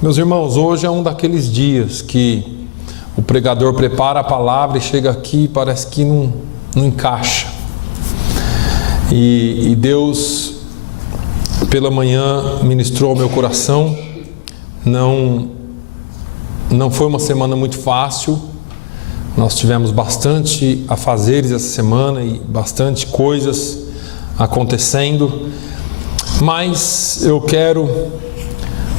Meus irmãos, hoje é um daqueles dias que o pregador prepara a palavra e chega aqui e parece que não encaixa. E Deus, pela manhã, ministrou ao meu coração. Não foi uma semana muito fácil. Nós tivemos bastante afazeres essa semana e bastante coisas acontecendo. Mas eu quero,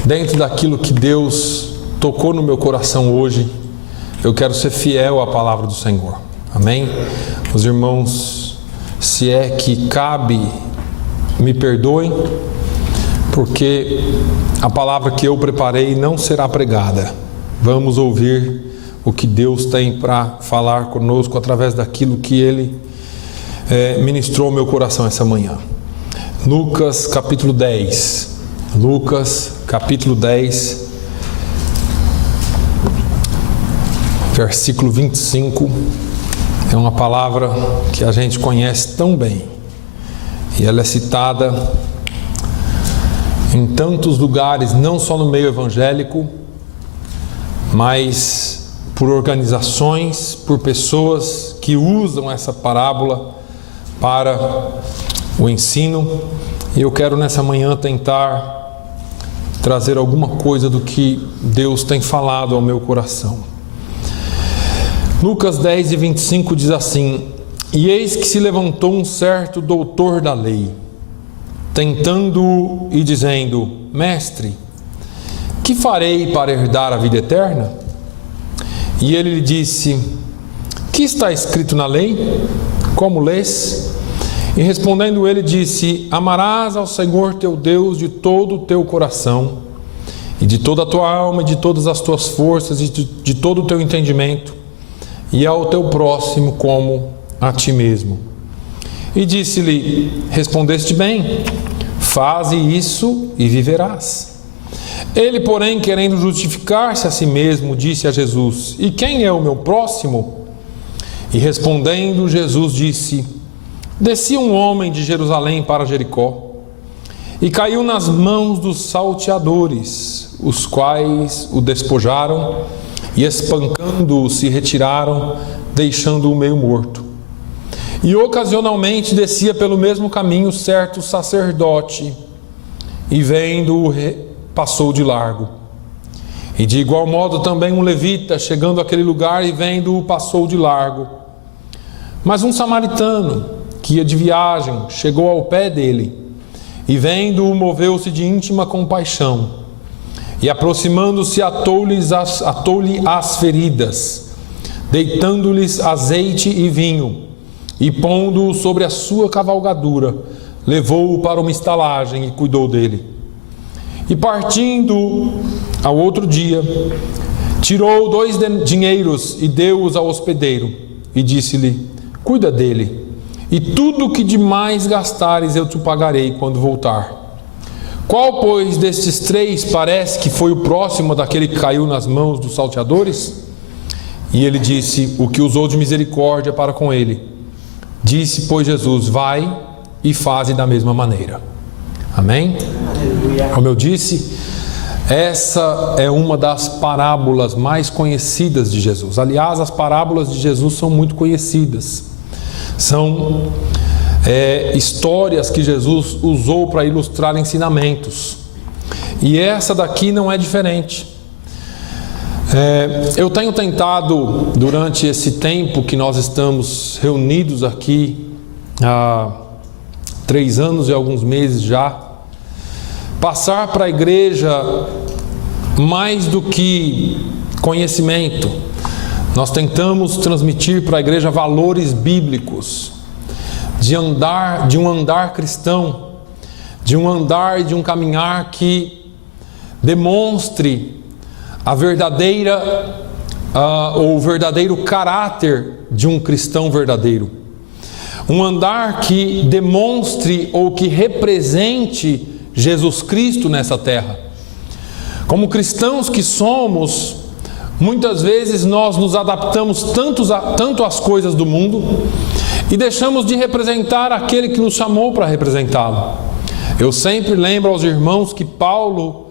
dentro daquilo que Deus tocou no meu coração hoje, eu quero ser fiel à palavra do Senhor. Amém? Os irmãos, se é que cabe, me perdoem, porque a palavra que eu preparei não será pregada. Vamos ouvir o que Deus tem para falar conosco através daquilo que Ele ministrou ao meu coração essa manhã. Lucas capítulo 10. Lucas capítulo 10, versículo 25. É uma palavra que a gente conhece tão bem. E ela é citada em tantos lugares, não só no meio evangélico, mas por organizações, por pessoas que usam essa parábola para o ensino. E eu quero nessa manhã tentar trazer alguma coisa do que Deus tem falado ao meu coração. Lucas 10 e 25 diz assim: E eis que se levantou um certo doutor da lei, tentando-o e dizendo: Mestre, que farei para herdar a vida eterna? E ele lhe disse: Que está escrito na lei? Como lês? E respondendo ele disse: Amarás ao Senhor teu Deus de todo o teu coração, e de toda a tua alma, e de todas as tuas forças, e de todo o teu entendimento, e ao teu próximo como a ti mesmo. E disse-lhe: Respondeste bem, faze isso e viverás. Ele, porém, querendo justificar-se a si mesmo, disse a Jesus: E quem é o meu próximo? E respondendo, Jesus disse: Descia um homem de Jerusalém para Jericó, e caiu nas mãos dos salteadores, os quais o despojaram, e espancando-o se retiraram, deixando-o meio morto. E ocasionalmente descia pelo mesmo caminho certo sacerdote, e vendo-o passou de largo. E de igual modo também um levita, chegando àquele lugar e vendo-o, passou de largo. Mas um samaritano, que ia de viagem, chegou ao pé dele, e vendo-o, moveu-se de íntima compaixão, e aproximando-se atou-lhe as feridas, deitando-lhes azeite e vinho, e pondo-o sobre a sua cavalgadura, levou-o para uma estalagem e cuidou dele. E partindo ao outro dia, tirou 2 dinheiros e deu-os ao hospedeiro, e disse-lhe: Cuida dele, e tudo o que demais gastares eu te pagarei quando voltar. Qual, pois, destes 3 parece que foi o próximo daquele que caiu nas mãos dos salteadores? E ele disse: O que usou de misericórdia para com ele. Disse, pois, Jesus: Vai e faze da mesma maneira. Amém? Aleluia. Como eu disse, essa é uma das parábolas mais conhecidas de Jesus. Aliás, as parábolas de Jesus são muito conhecidas. São histórias que Jesus usou para ilustrar ensinamentos. E essa daqui não é diferente. Eu tenho tentado, durante esse tempo que nós estamos reunidos aqui, há 3 anos e alguns meses já, passar para a igreja mais do que conhecimento. Nós tentamos transmitir para a igreja valores bíblicos, de um andar cristão, de um andar e de um caminhar que demonstre o verdadeiro caráter de um cristão verdadeiro. Um andar que demonstre ou que represente Jesus Cristo nessa terra. Como cristãos que somos, muitas vezes nós nos adaptamos tanto às coisas do mundo e deixamos de representar aquele que nos chamou para representá-lo. Eu sempre lembro aos irmãos que Paulo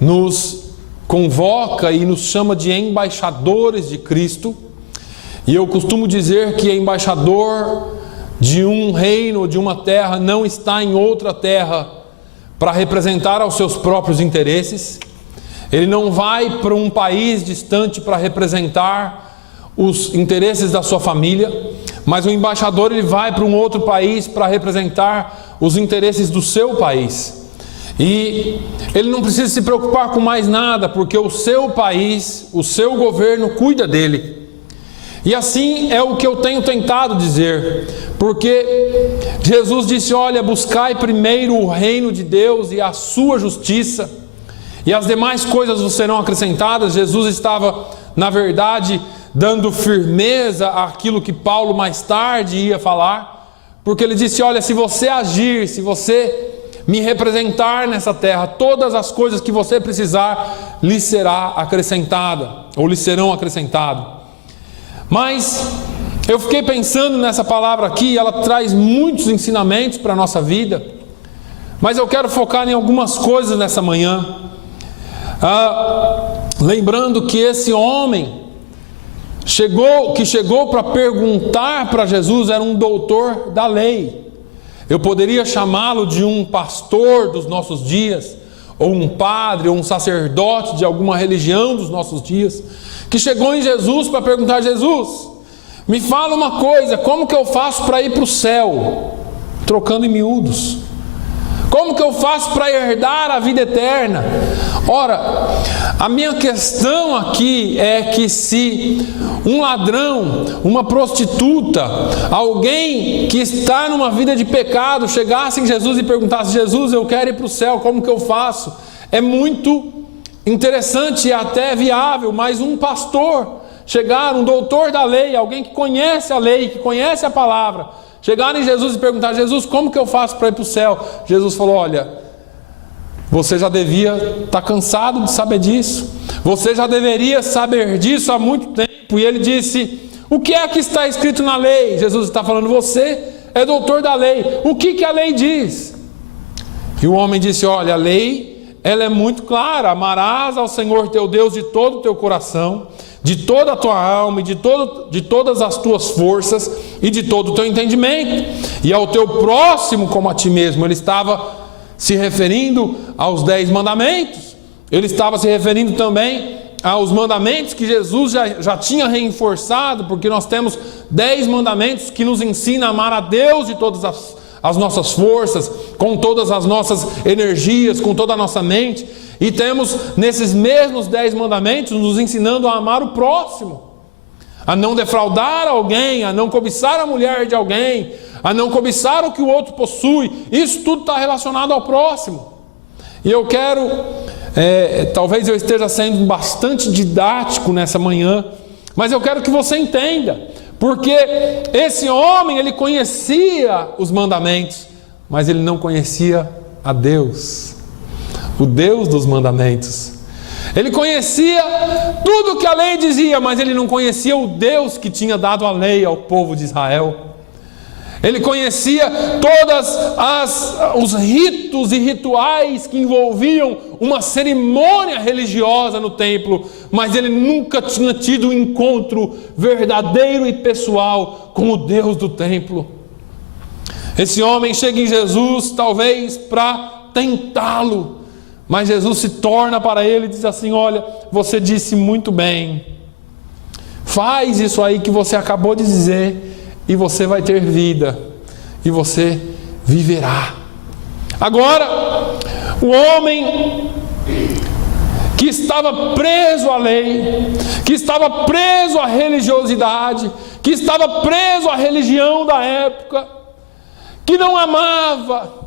nos convoca e nos chama de embaixadores de Cristo. E eu costumo dizer que embaixador de um reino, de uma terra, não está em outra terra para representar aos seus próprios interesses. Ele não vai para um país distante para representar os interesses da sua família, mas o embaixador ele vai para um outro país para representar os interesses do seu país. E ele não precisa se preocupar com mais nada, porque o seu país, o seu governo cuida dele. E assim é o que eu tenho tentado dizer, porque Jesus disse: olha, buscai primeiro o reino de Deus e a sua justiça, e as demais coisas vos serão acrescentadas. Jesus estava, na verdade, dando firmeza àquilo que Paulo mais tarde ia falar, porque ele disse: olha, se você agir, se você me representar nessa terra, todas as coisas que você precisar lhe será acrescentada, ou lhe serão acrescentadas. Mas eu fiquei pensando nessa palavra aqui, ela traz muitos ensinamentos para a nossa vida, mas eu quero focar em algumas coisas nessa manhã. Lembrando que esse homem que chegou para perguntar para Jesus era um doutor da lei. Eu poderia chamá-lo de um pastor dos nossos dias, ou um padre, ou um sacerdote de alguma religião dos nossos dias, que chegou em Jesus para perguntar: Jesus, me fala uma coisa, como que eu faço para ir para o céu? Trocando em miúdos. Como que eu faço para herdar a vida eterna? Ora, a minha questão aqui é que se um ladrão, uma prostituta, alguém que está numa vida de pecado, chegasse em Jesus e perguntasse: Jesus, eu quero ir para o céu, como que eu faço? É muito interessante e até viável, mas um pastor chegar, um doutor da lei, alguém que conhece a lei, que conhece a palavra, chegar em Jesus e perguntar: Jesus, como que eu faço para ir para o céu? Jesus falou: olha, você já devia estar cansado de saber disso, você já deveria saber disso há muito tempo. E ele disse: o que é que está escrito na lei? Jesus está falando: você é doutor da lei, o que a lei diz? E o homem disse: olha, a lei, ela é muito clara: amarás ao Senhor teu Deus de todo o teu coração, de toda a tua alma, e de todas as tuas forças, e de todo o teu entendimento, e ao teu próximo como a ti mesmo. Ele estava se referindo aos 10 mandamentos, ele estava se referindo também aos mandamentos que Jesus já tinha reforçado, porque nós temos 10 mandamentos que nos ensinam a amar a Deus de todas as nossas forças, com todas as nossas energias, com toda a nossa mente. E temos nesses mesmos 10 mandamentos nos ensinando a amar o próximo, a não defraudar alguém, a não cobiçar a mulher de alguém, a não cobiçar o que o outro possui. Isso tudo está relacionado ao próximo. E eu quero, talvez eu esteja sendo bastante didático nessa manhã, mas eu quero que você entenda, porque esse homem, ele conhecia os mandamentos, mas ele não conhecia a Deus, o Deus dos mandamentos. Ele conhecia tudo o que a lei dizia, mas ele não conhecia o Deus que tinha dado a lei ao povo de Israel. Ele conhecia todos os ritos e rituais que envolviam uma cerimônia religiosa no templo, mas ele nunca tinha tido um encontro verdadeiro e pessoal com o Deus do templo. Esse homem chega em Jesus, talvez para tentá-lo, mas Jesus se torna para ele e diz assim: olha, você disse muito bem, faz isso aí que você acabou de dizer, e você vai ter vida, e você viverá. Agora, o homem que estava preso à lei, que estava preso à religiosidade, que estava preso à religião da época, que não amava,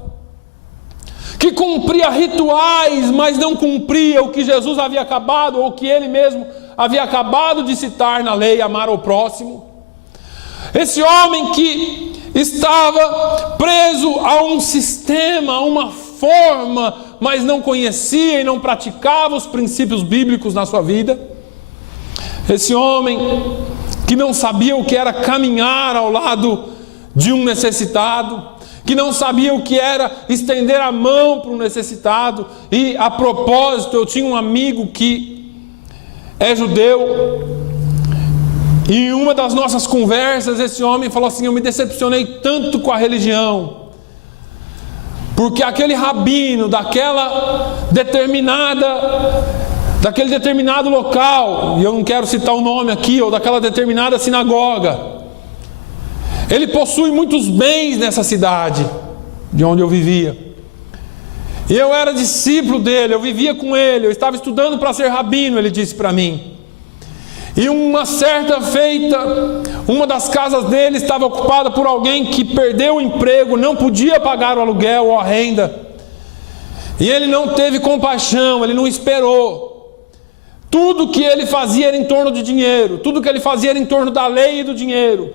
que cumpria rituais, mas não cumpria o que Jesus havia acabado, ou que ele mesmo havia acabado de citar na lei, amar ao próximo. Esse homem que estava preso a um sistema, a uma forma, mas não conhecia e não praticava os princípios bíblicos na sua vida. Esse homem que não sabia o que era caminhar ao lado de um necessitado, que não sabia o que era estender a mão para um necessitado. E a propósito, eu tinha um amigo que é judeu. E em uma das nossas conversas, esse homem falou assim: eu me decepcionei tanto com a religião, porque aquele rabino daquele determinado local, e eu não quero citar o nome aqui, ou daquela determinada sinagoga, ele possui muitos bens nessa cidade de onde eu vivia. E eu era discípulo dele, eu vivia com ele, eu estava estudando para ser rabino, ele disse para mim. E uma certa feita, uma das casas dele estava ocupada por alguém que perdeu o emprego, não podia pagar o aluguel ou a renda. E ele não teve compaixão, ele não esperou. Tudo que ele fazia era em torno de dinheiro, tudo que ele fazia era em torno da lei e do dinheiro.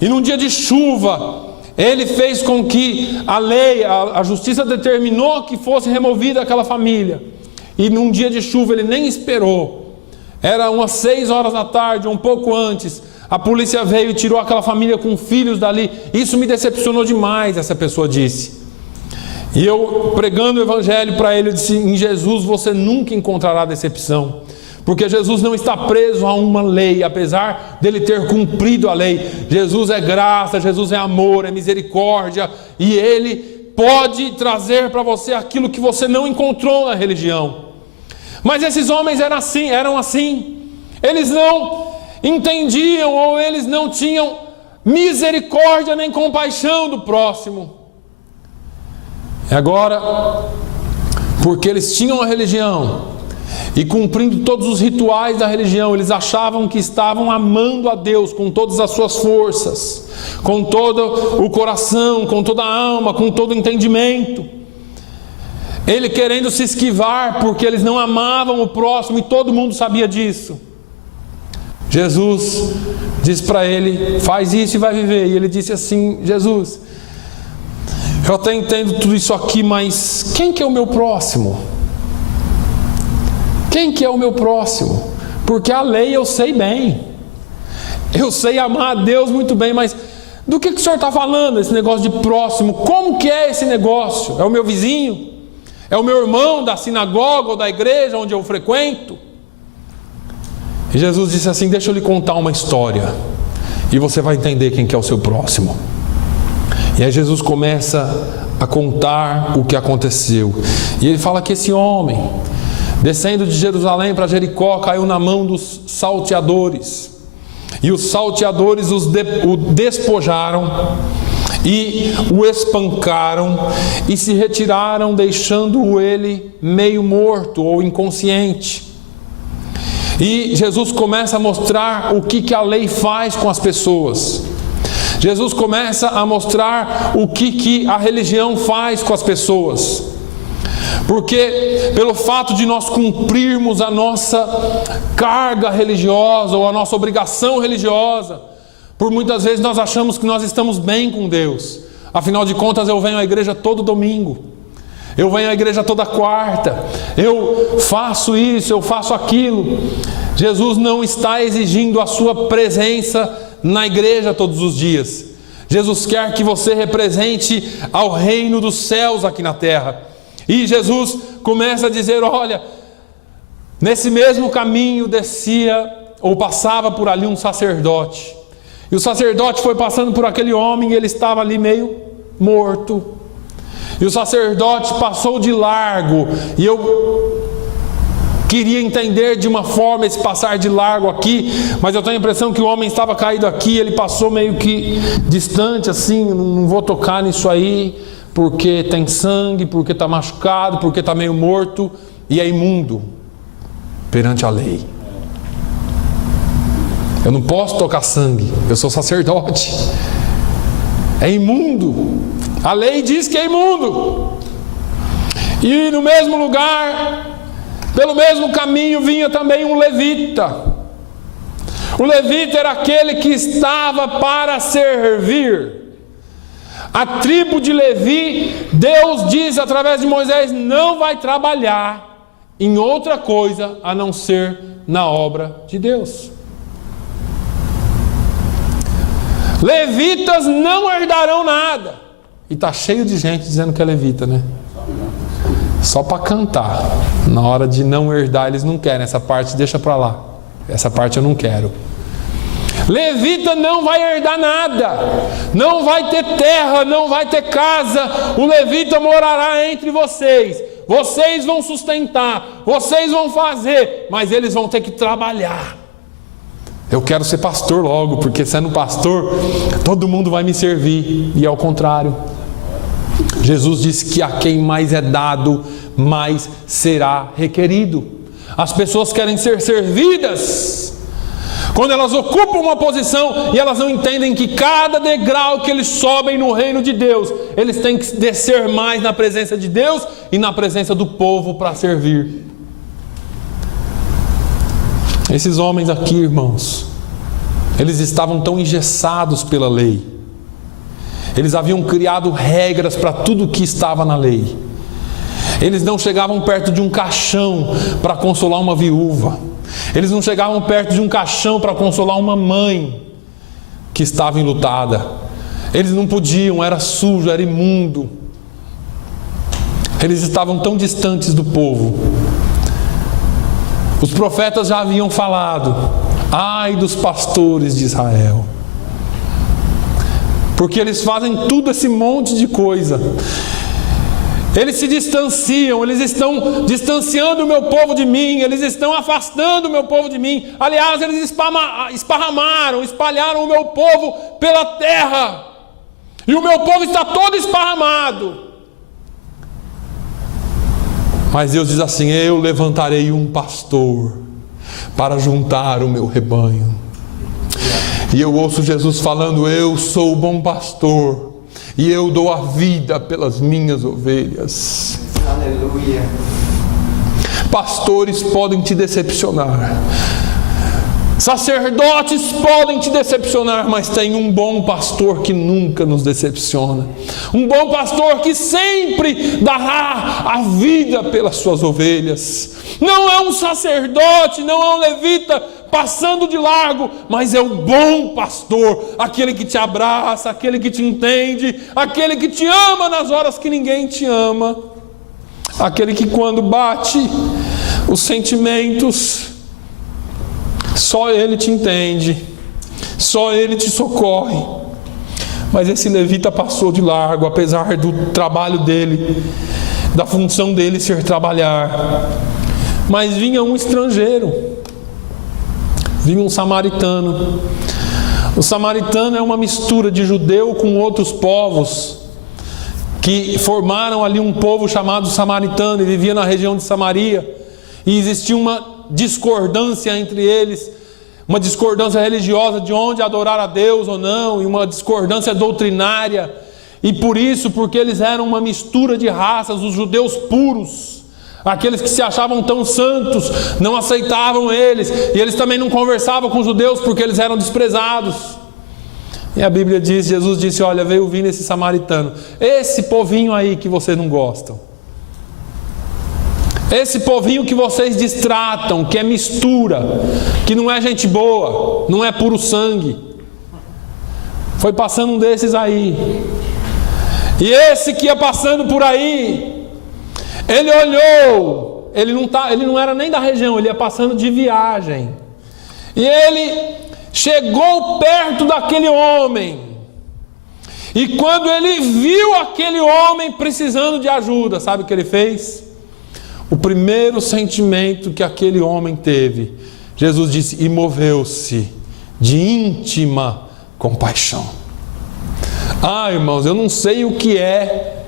E num dia de chuva, ele fez com que a lei, a justiça determinou que fosse removida aquela família. E num dia de chuva ele nem esperou. Era umas 6 horas da tarde, um pouco antes, a polícia veio e tirou aquela família com filhos dali. Isso me decepcionou demais, essa pessoa disse. E eu, pregando o evangelho para ele, eu disse: em Jesus você nunca encontrará decepção, porque Jesus não está preso a uma lei, apesar dele ter cumprido a lei. Jesus é graça, Jesus é amor, é misericórdia, e ele pode trazer para você aquilo que você não encontrou na religião. Mas esses homens eram assim, eles não entendiam, ou eles não tinham misericórdia nem compaixão do próximo. E agora, porque eles tinham a religião, e cumprindo todos os rituais da religião, eles achavam que estavam amando a Deus com todas as suas forças, com todo o coração, com toda a alma, com todo o entendimento. Ele querendo se esquivar, porque eles não amavam o próximo, e todo mundo sabia disso. Jesus disse para ele: faz isso e vai viver. E ele disse assim: Jesus, eu até entendo tudo isso aqui, mas quem que é o meu próximo? Quem que é o meu próximo? Porque a lei eu sei bem, eu sei amar a Deus muito bem, mas do que o senhor está falando, esse negócio de próximo? Como que é esse negócio? É o meu vizinho? É o meu irmão da sinagoga ou da igreja onde eu frequento? E Jesus disse assim: deixa eu lhe contar uma história, e você vai entender quem que é o seu próximo. E aí Jesus começa a contar o que aconteceu. E ele fala que esse homem, descendo de Jerusalém para Jericó, caiu na mão dos salteadores. E os salteadores o despojaram e o espancaram e se retiraram, deixando ele meio morto ou inconsciente. E Jesus começa a mostrar o que a lei faz com as pessoas. Jesus começa a mostrar o que a religião faz com as pessoas. Porque pelo fato de nós cumprirmos a nossa carga religiosa ou a nossa obrigação religiosa, por muitas vezes nós achamos que nós estamos bem com Deus. Afinal de contas, eu venho à igreja todo domingo, eu venho à igreja toda quarta, eu faço isso, eu faço aquilo. Jesus não está exigindo a sua presença na igreja todos os dias. Jesus quer que você represente ao reino dos céus aqui na terra. E Jesus começa a dizer: olha, nesse mesmo caminho descia ou passava por ali um sacerdote. E o sacerdote foi passando por aquele homem e ele estava ali meio morto. E o sacerdote passou de largo. E eu queria entender de uma forma esse passar de largo aqui, mas eu tenho a impressão que o homem estava caído aqui. Ele passou meio que distante assim: não vou tocar nisso aí, porque tem sangue, porque está machucado, porque está meio morto e é imundo perante a lei. Eu não posso tocar sangue, eu sou sacerdote. É imundo. A lei diz que é imundo. E no mesmo lugar, pelo mesmo caminho, vinha também um levita. O levita era aquele que estava para servir. A tribo de Levi, Deus diz através de Moisés, não vai trabalhar em outra coisa a não ser na obra de Deus. Levitas não herdarão nada. E está cheio de gente dizendo que é levita, né? só para cantar. Na hora de não herdar, eles não querem. Essa parte deixa para lá. Essa parte eu não quero. Levita não vai herdar nada. Não vai ter terra, não vai ter casa. O levita morará entre vocês. Vocês vão sustentar, vocês vão fazer, mas eles vão ter que trabalhar. Eu quero ser pastor logo, porque sendo pastor, todo mundo vai me servir. E ao contrário, Jesus disse que a quem mais é dado, mais será requerido. As pessoas querem ser servidas. Quando elas ocupam uma posição e elas não entendem que cada degrau que eles sobem no reino de Deus, eles têm que descer mais na presença de Deus e na presença do povo para servir. Esses homens aqui, irmãos, eles estavam tão engessados pela lei. Eles haviam criado regras para tudo que estava na lei. Eles não chegavam perto de um caixão para consolar uma viúva. Eles não chegavam perto de um caixão para consolar uma mãe que estava enlutada. Eles não podiam, era sujo, era imundo. Eles estavam tão distantes do povo. Os profetas já haviam falado: ai dos pastores de Israel, porque eles fazem tudo esse monte de coisa. Eles se distanciam, eles estão distanciando o meu povo de mim, eles estão afastando o meu povo de mim. Aliás, eles espalharam o meu povo pela terra, e o meu povo está todo esparramado. Mas Deus diz assim: eu levantarei um pastor para juntar o meu rebanho. E eu ouço Jesus falando: eu sou o bom pastor, e eu dou a vida pelas minhas ovelhas. Aleluia. Pastores podem te decepcionar, sacerdotes podem te decepcionar, mas tem um bom pastor que nunca nos decepciona. Um bom pastor que sempre dará a vida pelas suas ovelhas. Não é um sacerdote, não é um levita passando de largo, mas é o bom pastor, aquele que te abraça, aquele que te entende, aquele que te ama nas horas que ninguém te ama, aquele que quando bate os sentimentos, só ele te entende, só ele te socorre. Mas esse levita passou de largo, apesar do trabalho dele, da função dele ser trabalhar. Mas vinha um estrangeiro, vinha um samaritano. O samaritano é uma mistura de judeu com outros povos, que formaram ali um povo chamado samaritano, e vivia na região de Samaria, e existia uma discordância entre eles, uma discordância religiosa de onde adorar a Deus ou não, e uma discordância doutrinária. E por isso, porque eles eram uma mistura de raças, os judeus puros, aqueles que se achavam tão santos, não aceitavam eles, e eles também não conversavam com os judeus porque eles eram desprezados. E a Bíblia diz, Jesus disse: olha, veio vindo esse samaritano, esse povinho aí que vocês não gostam, esse povinho que vocês destratam, que é mistura, que não é gente boa, não é puro sangue. Foi passando um desses aí, e esse que ia passando por aí, ele olhou, ele não era nem da região, ele ia passando de viagem, e ele chegou perto daquele homem, e quando ele viu aquele homem precisando de ajuda, sabe o que ele fez? O primeiro sentimento que aquele homem teve, Jesus disse, e moveu-se de íntima compaixão. Ah, irmãos, eu não sei o que é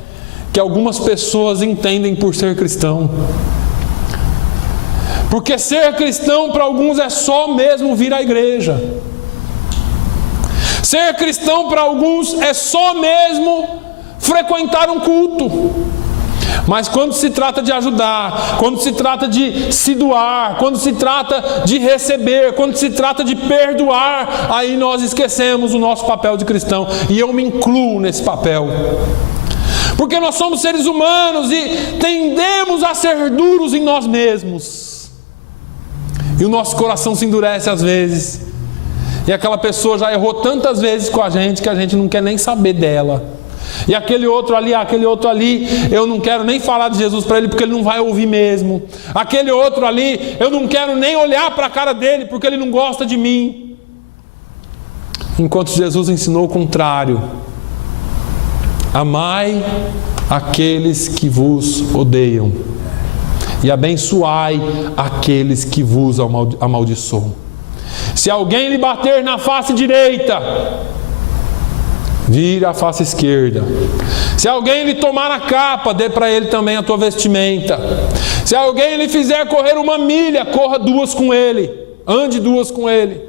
que algumas pessoas entendem por ser cristão. Porque ser cristão para alguns é só mesmo vir à igreja. Ser cristão para alguns é só mesmo frequentar um culto. Mas quando se trata de ajudar, quando se trata de se doar, quando se trata de receber, quando se trata de perdoar, aí nós esquecemos o nosso papel de cristão. E eu me incluo nesse papel. Porque nós somos seres humanos e tendemos a ser duros em nós mesmos. E o nosso coração se endurece às vezes. E aquela pessoa já errou tantas vezes com a gente que a gente não quer nem saber dela. E aquele outro ali, eu não quero nem falar de Jesus para ele porque ele não vai ouvir mesmo. Aquele outro ali, eu não quero nem olhar para a cara dele porque ele não gosta de mim. Enquanto Jesus ensinou o contrário. Amai aqueles que vos odeiam e abençoai aqueles que vos amaldiçoam. Se alguém lhe bater na face direita, vira a face esquerda. Se alguém lhe tomar a capa, dê para ele também a tua vestimenta. Se alguém lhe fizer correr 1 milha, corra 2 com ele. Ande 2 com ele.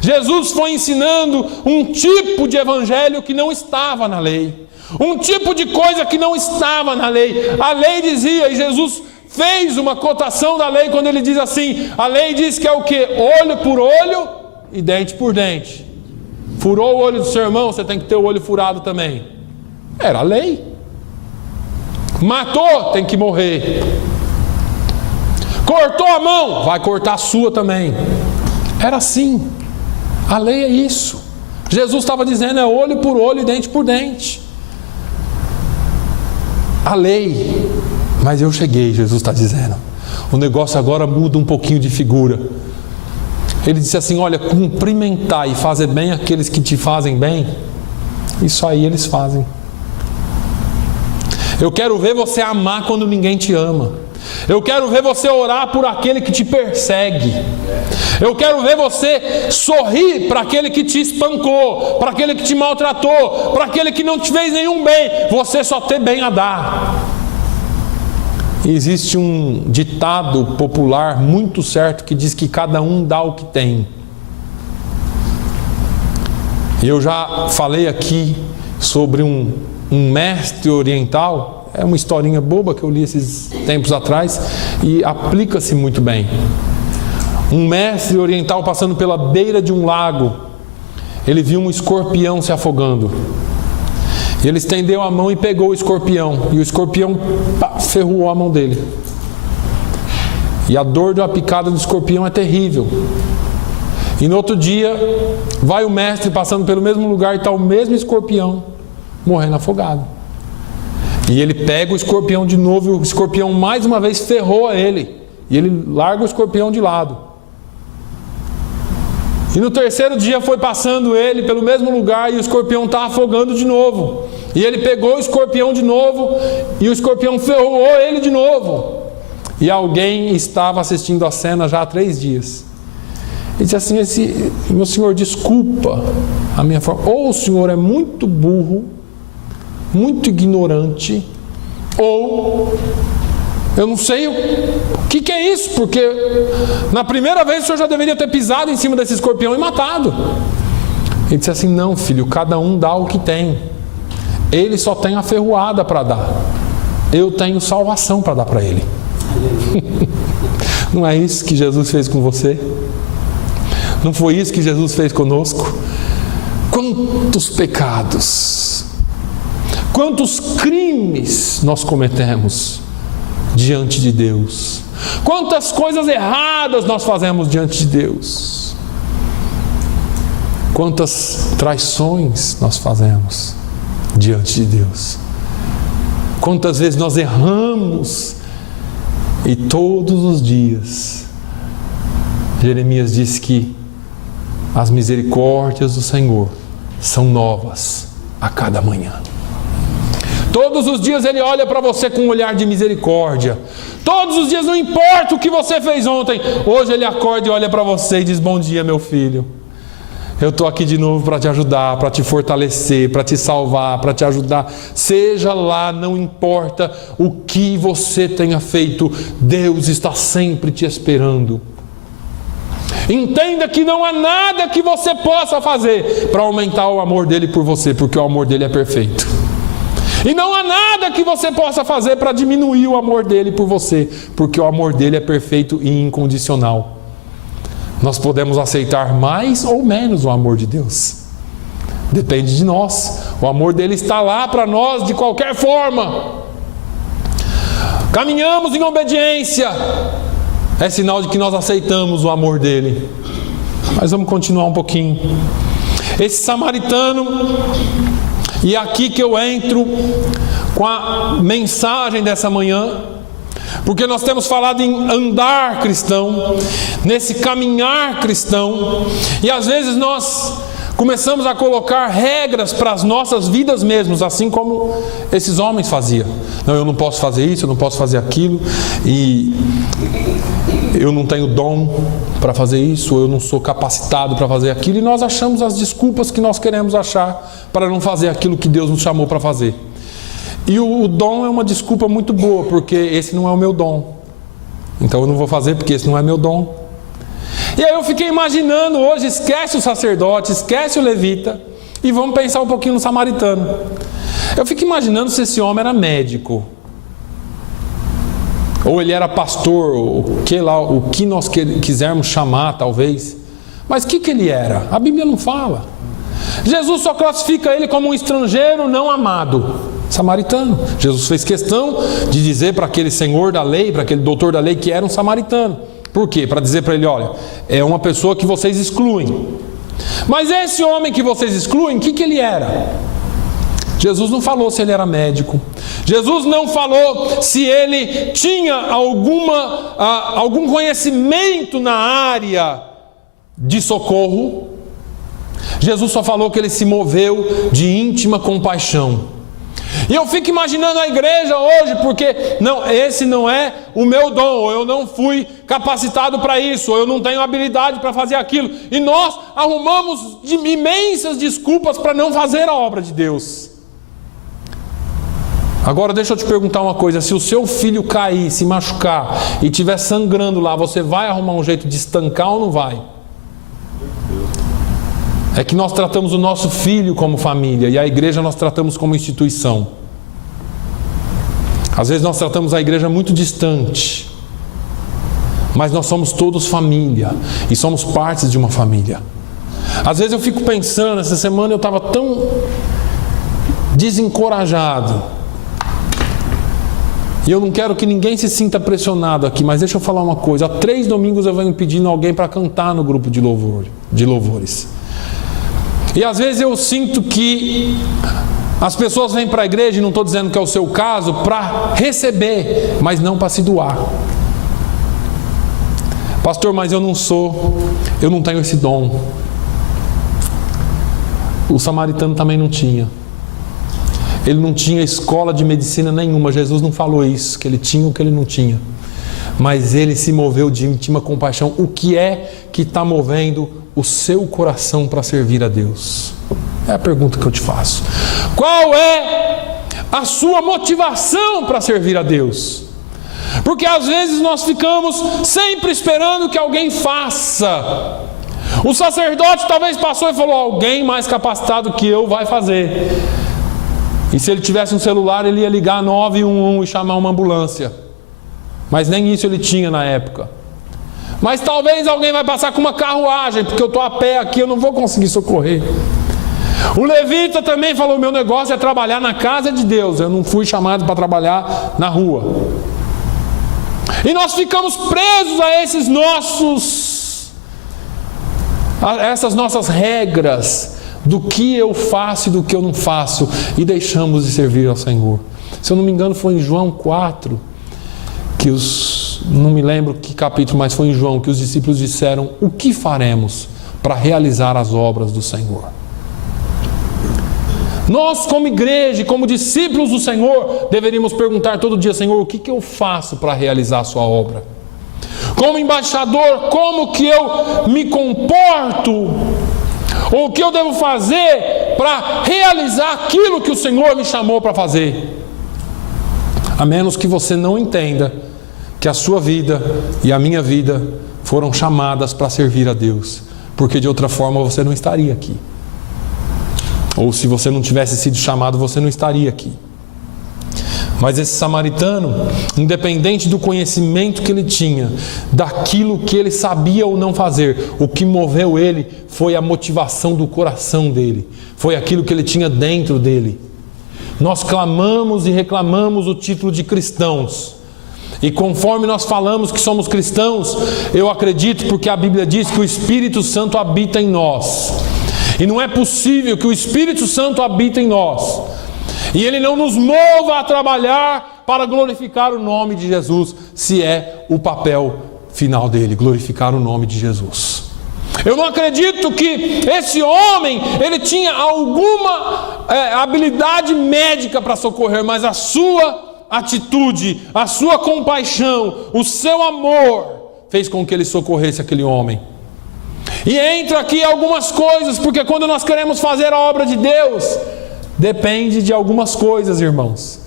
Jesus foi ensinando um tipo de evangelho que não estava na lei. Um tipo de coisa que não estava na lei. A lei dizia, e Jesus fez uma cotação da lei quando ele diz assim: a lei diz que é o quê? Olho por olho e dente por dente. Furou o olho do seu irmão, você tem que ter o olho furado também. Era a lei. Matou, tem que morrer. Cortou a mão, vai cortar a sua também. Era assim. A lei é isso. Jesus estava dizendo, é olho por olho e dente por dente. A lei. Mas eu cheguei, Jesus está dizendo. O negócio agora muda um pouquinho de figura. Ele disse assim, olha, cumprimentar e fazer bem aqueles que te fazem bem, isso aí eles fazem. Eu quero ver você amar quando ninguém te ama. Eu quero ver você orar por aquele que te persegue. Eu quero ver você sorrir para aquele que te espancou, para aquele que te maltratou, para aquele que não te fez nenhum bem. Você só ter bem a dar. Existe um ditado popular muito certo que diz que cada um dá o que tem. Eu já falei aqui sobre um mestre oriental. É uma historinha boba que eu li esses tempos atrás e aplica-se muito bem. Um mestre oriental passando pela beira de um lago, ele viu um escorpião se afogando. Ele estendeu a mão e pegou o escorpião. E o escorpião ferrou a mão dele. E a dor de uma picada do escorpião é terrível. E no outro dia, vai o mestre passando pelo mesmo lugar e está o mesmo escorpião morrendo afogado. E ele pega o escorpião de novo e o escorpião mais uma vez ferrou a ele. E ele larga o escorpião de lado. E no terceiro dia foi passando ele pelo mesmo lugar e o escorpião está afogando de novo. E ele pegou o escorpião de novo e o escorpião ferrou ele de novo. E alguém estava assistindo a cena já há 3 dias. Ele disse assim, meu senhor, desculpa a minha forma. Ou o senhor é muito burro, muito ignorante, ou eu não sei o que é isso, porque na primeira vez o senhor já deveria ter pisado em cima desse escorpião e matado. Ele disse assim, não filho, cada um dá o que tem. Ele só tem a ferroada para dar. Eu tenho salvação para dar para ele. Não é isso que Jesus fez com você? Não foi isso que Jesus fez conosco? Quantos pecados, quantos crimes nós cometemos diante de Deus? Quantas coisas erradas nós fazemos diante de Deus? Quantas traições nós fazemos diante de Deus? Quantas vezes nós erramos e todos os dias Jeremias diz que as misericórdias do Senhor são novas a cada manhã. Todos os dias Ele olha para você com um olhar de misericórdia. Todos os dias, não importa o que você fez ontem, hoje Ele acorda e olha para você e diz, bom dia meu filho. Eu estou aqui de novo para te ajudar, para te fortalecer, para te salvar, para te ajudar. Seja lá, não importa o que você tenha feito, Deus está sempre te esperando. Entenda que não há nada que você possa fazer para aumentar o amor dele por você, porque o amor dele é perfeito. E não há nada que você possa fazer para diminuir o amor dele por você, porque o amor dele é perfeito e incondicional. Nós podemos aceitar mais ou menos o amor de Deus. Depende de nós. O amor dele está lá para nós de qualquer forma. Caminhamos em obediência. É sinal de que nós aceitamos o amor dele. Mas vamos continuar um pouquinho. Esse samaritano E é aqui que eu entro com a mensagem dessa manhã, porque nós temos falado em andar cristão, nesse caminhar cristão, e às vezes nós começamos a colocar regras para as nossas vidas mesmos, assim como esses homens faziam. Não, eu não posso fazer isso, eu não posso fazer aquilo, e eu não tenho dom para fazer isso, ou eu não sou capacitado para fazer aquilo, e nós achamos as desculpas que nós queremos achar para não fazer aquilo que Deus nos chamou para fazer. E o dom é uma desculpa muito boa, porque esse não é o meu dom. Então eu não vou fazer porque esse não é meu dom. E aí eu fiquei imaginando hoje, esquece o sacerdote, esquece o levita, e vamos pensar um pouquinho no samaritano. Eu fico imaginando se esse homem era médico, ou ele era pastor, o que nós quisermos chamar talvez. Mas o que ele era? A Bíblia não fala. Jesus só classifica ele como um estrangeiro não amado, samaritano. Jesus fez questão de dizer para aquele senhor da lei, para aquele doutor da lei, que era um samaritano. Por quê? Para dizer para ele, olha, é uma pessoa que vocês excluem. Mas esse homem que vocês excluem, o que ele era? Jesus não falou se ele era médico. Jesus não falou se ele tinha algum conhecimento na área de socorro. Jesus só falou que ele se moveu de íntima compaixão. E eu fico imaginando a igreja hoje, porque não, esse não é o meu dom, ou eu não fui capacitado para isso, ou eu não tenho habilidade para fazer aquilo. E nós arrumamos imensas desculpas para não fazer a obra de Deus. Agora deixa eu te perguntar uma coisa: se o seu filho cair, se machucar e estiver sangrando lá, você vai arrumar um jeito de estancar ou não vai? É que nós tratamos o nosso filho como família, e a igreja nós tratamos como instituição. Às vezes nós tratamos a igreja muito distante, mas nós somos todos família, e somos partes de uma família. Às vezes eu fico pensando, essa semana eu estava tão desencorajado, e eu não quero que ninguém se sinta pressionado aqui, mas deixa eu falar uma coisa: há 3 domingos eu venho pedindo alguém para cantar no grupo de louvores. E às vezes eu sinto que as pessoas vêm para a igreja, e não estou dizendo que é o seu caso, para receber, mas não para se doar. Pastor, mas eu não tenho esse dom. O samaritano também não tinha. Ele não tinha escola de medicina nenhuma. Jesus não falou isso, que ele tinha ou que ele não tinha. Mas ele se moveu de íntima compaixão. O que é que está movendo o seu coração para servir a Deus? É a pergunta que eu te faço. Qual é a sua motivação para servir a Deus? Porque às vezes nós ficamos sempre esperando que alguém faça. O sacerdote talvez passou e falou: alguém mais capacitado que eu vai fazer. E se ele tivesse um celular, ele ia ligar 911 e chamar uma ambulância. Mas nem isso ele tinha na época. Mas talvez alguém vai passar com uma carruagem, porque eu estou a pé aqui, eu não vou conseguir socorrer. O levita também falou: meu negócio é trabalhar na casa de Deus, eu não fui chamado para trabalhar na rua. E nós ficamos presos a essas nossas regras do que eu faço e do que eu não faço, e deixamos de servir ao Senhor. Se eu não me engano, foi em João 4 que não me lembro que capítulo, mas foi em João, que os discípulos disseram: o que faremos para realizar as obras do Senhor? Nós, como igreja, como discípulos do Senhor, deveríamos perguntar todo dia: Senhor, o que eu faço para realizar a sua obra? Como embaixador, como que eu me comporto? Ou o que eu devo fazer para realizar aquilo que o Senhor me chamou para fazer? A menos que você não entenda que a sua vida e a minha vida foram chamadas para servir a Deus, porque de outra forma você não estaria aqui. Ou se você não tivesse sido chamado, você não estaria aqui. Mas esse samaritano, independente do conhecimento que ele tinha, daquilo que ele sabia ou não fazer, o que moveu ele foi a motivação do coração dele, foi aquilo que ele tinha dentro dele. Nós clamamos e reclamamos o título de cristãos, e conforme nós falamos que somos cristãos, eu acredito, porque a Bíblia diz que o Espírito Santo habita em nós. E não é possível que o Espírito Santo habite em nós e ele não nos mova a trabalhar para glorificar o nome de Jesus, se é o papel final dele, glorificar o nome de Jesus. Eu não acredito que esse homem, ele tinha alguma habilidade médica para socorrer, mas a sua atitude, a sua compaixão, o seu amor fez com que ele socorresse aquele homem. E entra aqui algumas coisas, porque quando nós queremos fazer a obra de Deus, depende de algumas coisas, irmãos.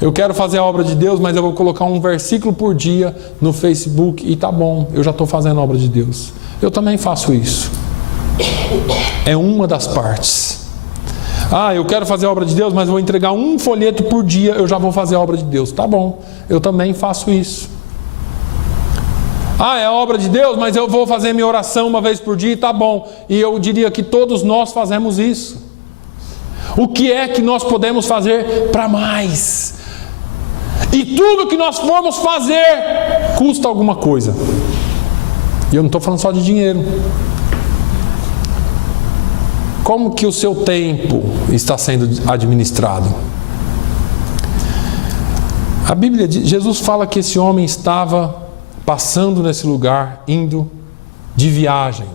Eu quero fazer a obra de Deus, mas eu vou colocar um versículo por dia no Facebook e tá bom, eu já estou fazendo a obra de Deus. Eu também faço isso. É uma das partes. Eu quero fazer a obra de Deus, mas vou entregar um folheto por dia, eu já vou fazer a obra de Deus. Tá bom, eu também faço isso. É a obra de Deus, mas eu vou fazer minha oração uma vez por dia, tá bom. E eu diria que todos nós fazemos isso. O que é que nós podemos fazer para mais? E tudo que nós formos fazer custa alguma coisa. E eu não estou falando só de dinheiro. Como que o seu tempo está sendo administrado? A Bíblia diz, Jesus fala que esse homem estava passando nesse lugar, indo de viagem.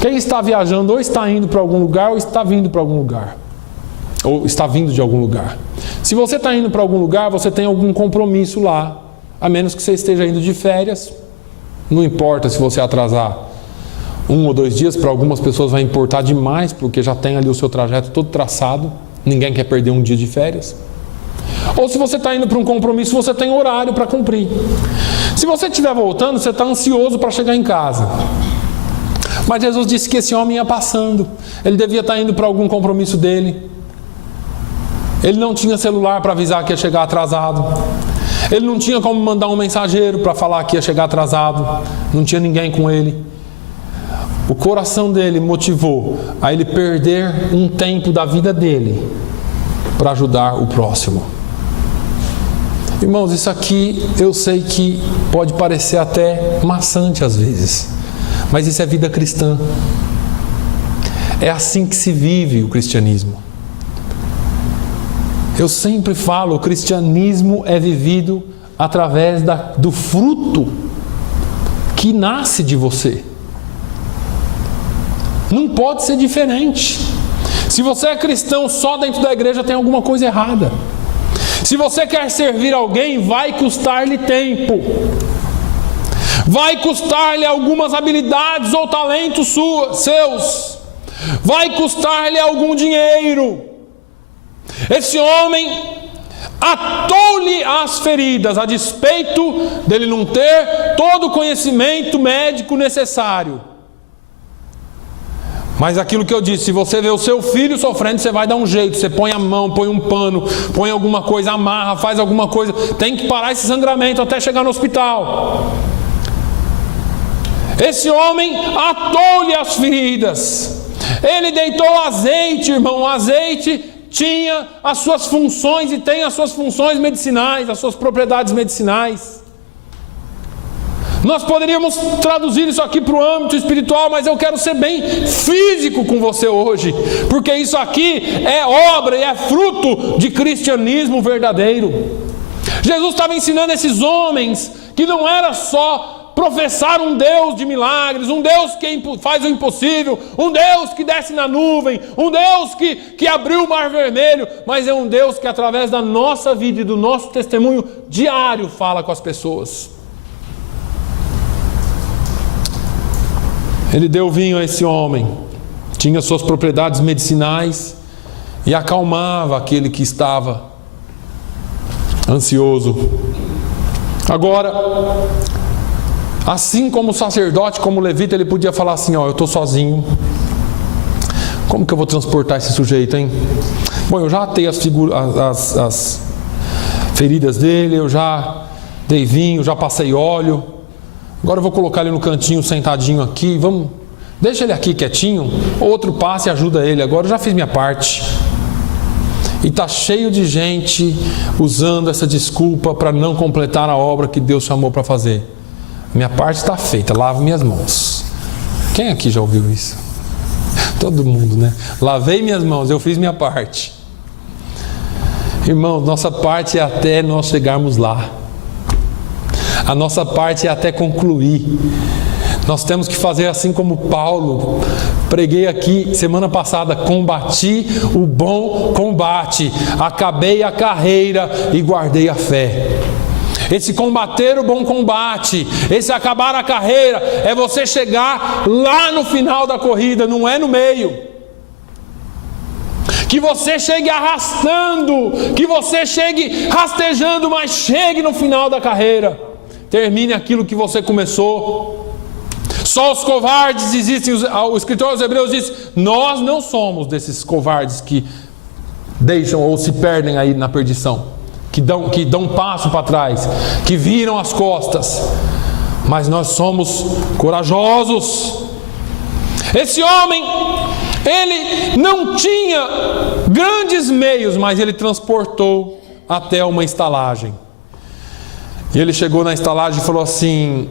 Quem está viajando ou está indo para algum lugar ou está vindo para algum lugar. Ou está vindo de algum lugar. Se você está indo para algum lugar, você tem algum compromisso lá. A menos que você esteja indo de férias. Não importa se você atrasar 1 ou 2 dias, para algumas pessoas vai importar demais, porque já tem ali o seu trajeto todo traçado. Ninguém quer perder um dia de férias. Ou se você está indo para um compromisso, você tem horário para cumprir. Se você estiver voltando, você está ansioso para chegar em casa. Mas Jesus disse que esse homem ia passando. Ele devia estar indo para algum compromisso dele. Ele não tinha celular para avisar que ia chegar atrasado. Ele não tinha como mandar um mensageiro para falar que ia chegar atrasado. Não tinha ninguém com ele. O coração dele motivou a ele perder um tempo da vida dele para ajudar o próximo. Irmãos, isso aqui eu sei que pode parecer até maçante às vezes, mas isso é vida cristã. É assim que se vive o cristianismo. Eu sempre falo, o cristianismo é vivido através do fruto que nasce de você. Não pode ser diferente. Se você é cristão só dentro da igreja, tem alguma coisa errada. Se você quer servir alguém, vai custar-lhe tempo. Vai custar-lhe algumas habilidades ou talentos seus. Vai custar-lhe algum dinheiro. Esse homem atou-lhe as feridas, a despeito dele não ter todo o conhecimento médico necessário. Mas aquilo que eu disse, se você vê o seu filho sofrendo, você vai dar um jeito, você põe a mão, põe um pano, põe alguma coisa, amarra, faz alguma coisa, tem que parar esse sangramento até chegar no hospital. Esse homem atou-lhe as feridas, ele deitou azeite, irmão, o azeite tinha as suas funções e tem as suas funções medicinais, as suas propriedades medicinais. Nós poderíamos traduzir isso aqui para o âmbito espiritual, mas eu quero ser bem físico com você hoje, porque isso aqui é obra e é fruto de cristianismo verdadeiro. Jesus estava ensinando esses homens que não era só professar um Deus de milagres, um Deus que faz o impossível, um Deus que desce na nuvem, um Deus que abriu o mar vermelho, mas é um Deus que através da nossa vida e do nosso testemunho diário fala com as pessoas. Ele deu vinho a esse homem, tinha suas propriedades medicinais e acalmava aquele que estava ansioso. Agora, assim como o sacerdote, como o levita, ele podia falar assim: eu estou sozinho, como que eu vou transportar esse sujeito, hein? Bom, eu já atei as feridas dele, eu já dei vinho, já passei óleo. Agora eu vou colocar ele no cantinho, sentadinho aqui, deixa ele aqui quietinho, outro passa e ajuda ele, agora eu já fiz minha parte. E está cheio de gente usando essa desculpa para não completar a obra que Deus chamou para fazer. Minha parte está feita, lavo minhas mãos. Quem aqui já ouviu isso? Todo mundo, né? Lavei minhas mãos, eu fiz minha parte. Irmãos, nossa parte é até nós chegarmos lá. A nossa parte é até concluir. Nós temos que fazer assim como Paulo. Preguei aqui semana passada: combati o bom combate, acabei a carreira e guardei a fé. Esse combater o bom combate, esse acabar a carreira, é você chegar lá no final da corrida, não é no meio. Que você chegue arrastando, que você chegue rastejando, mas chegue no final da carreira. Termine aquilo que você começou. Só os covardes existem. O escritor aos Hebreus diz: nós não somos desses covardes que deixam ou se perdem aí na perdição, que dão um passo para trás, que viram as costas. Mas nós somos corajosos. Esse homem, ele não tinha grandes meios, mas ele transportou até uma estalagem. E ele chegou na estalagem e falou assim: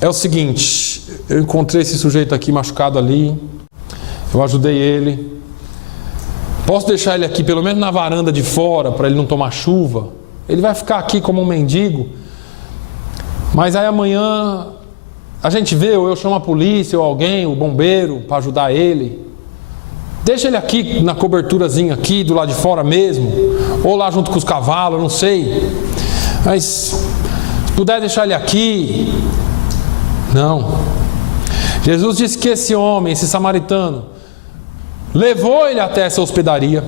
é o seguinte, eu encontrei esse sujeito aqui machucado ali, eu ajudei ele, posso deixar ele aqui pelo menos na varanda de fora para ele não tomar chuva? Ele vai ficar aqui como um mendigo, mas aí amanhã a gente vê, ou eu chamo a polícia ou alguém, o bombeiro, para ajudar ele. Deixa ele aqui na coberturazinha aqui do lado de fora mesmo, ou lá junto com os cavalos, não sei, mas se puder deixar ele aqui. Não. Jesus disse que esse homem, esse samaritano, levou ele até essa hospedaria.